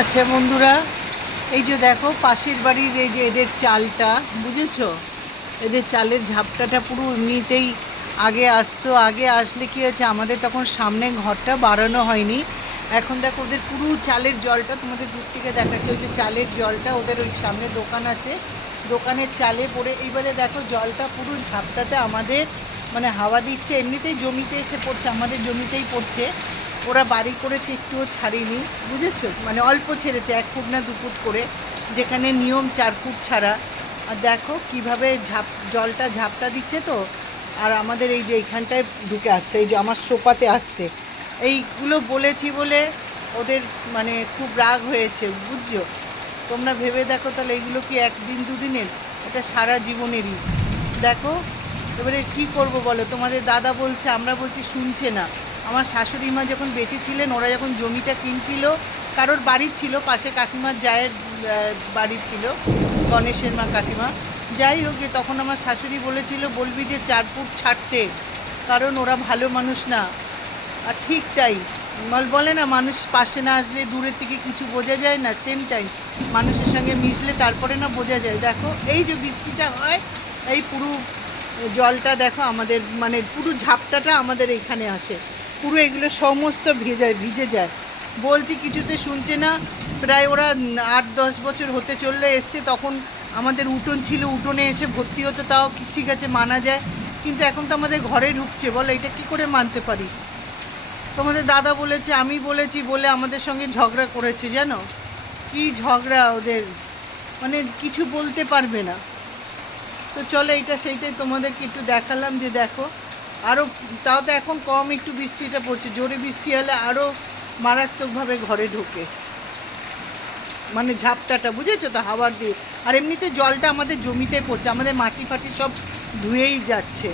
আচ্ছা বন্ধুরা, এই যে দেখো পাশের বাড়ির এই যে এদের চালটা, বুঝেছো? এদের চালের ঝাপটাটা পুরো এমনিতেই আগে আসলে কী হয়েছে, আমাদের তখন সামনে ঘরটা বাড়ানো হয়নি। এখন দেখো ওদের পুরো চালের জলটা তোমাদের দূর থেকে দেখাচ্ছে, ওই যে চালের জলটা ওদের ওই সামনে দোকান আছে, দোকানের চালে পড়ে এইবারে দেখো জলটা পুরো ঝাপটাতে আমাদের মানে হাওয়া দিচ্ছে, এমনিতেই জমিতে এসে পড়ছে, আমাদের জমিতেই পড়ছে। ওরা বাড়ি করেছে, একটুও ছাড়েনি, বুঝেছো? মানে অল্প ছেড়েছে, 1 ফুট না 2 ফুট করে, যেখানে নিয়ম 4 ফুট ছাড়া। আর দেখো কীভাবে জলটা ঝাপটা দিচ্ছে তো। আর আমাদের এই যে এইখানটায় ঢুকে আসছে, এই যে আমার সোফাতে আসছে। এইগুলো বলেছি বলে ওদের মানে খুব রাগ হয়েছে, বুঝছো? তোমরা ভেবে দেখো তাহলে, এইগুলো কি 1 দিন 2 দিনের? এটা সারা জীবনেরই। দেখো এবারে কী করব বলো? তোমাদের দাদা বলছে, আমরা বলছি, শুনছে না। আমার শাশুড়ি মা যখন বেঁচে ছিলেন, ওরা যখন জমিটা কিনছিল, কারোর বাড়ি ছিল পাশে, কাকিমার জায়ের বাড়ি ছিল, গণেশের মা কাকিমা। যাই হোক, তখন আমার শাশুড়ি বলেছিল, বলবি যে 4 ফুট ছাড়তে, কারণ ওরা ভালো মানুষ না। আর ঠিক তাই, বলে না, মানুষ পাশে না আসলে দূরের থেকে কিছু বোঝা যায় না, সেম টাইম মানুষের সঙ্গে মিশলে তারপরে না বোঝা যায়। দেখো এই যে বৃষ্টিটা হয়, এই পুরো জলটা দেখো আমাদের মানে পুরো ঝাপটাটা আমাদের এইখানে আসে, পুরো এগুলো সমস্ত ভিজে যায়। বলছি কিছুতে শুনছে না। প্রায় ওরা 8-10 বছর হতে চললে এসছে, তখন আমাদের উঠোন ছিল, উঠোনে এসে ভর্তি হতো, তাও ঠিক আছে মানা যায়। কিন্তু এখন তো আমাদের ঘরে ঢুকছে, বলো এটা কী করে মানতে পারি? তোমাদের দাদা বলেছে, আমি বলেছি বলে আমাদের সঙ্গে ঝগড়া করেছে, জানো? কি ঝগড়া ওদের, মানে কিছু বলতে পারবে না। তো চলো, এইটা সেইটাই তোমাদেরকে একটু দেখালাম যে দেখো আরও, তাও তো এখন কম একটু বৃষ্টিটা পড়ছে, জোরে বৃষ্টি হলে আরও মারাত্মকভাবে ঘরে ঢোকে, মানে ঝাপটাটা, বুঝেছো তো, হাওয়ার দিয়ে। আর এমনিতে জলটা আমাদের জমিতে পড়ছে, আমাদের মাটি ফাটি সব ধুয়েই যাচ্ছে।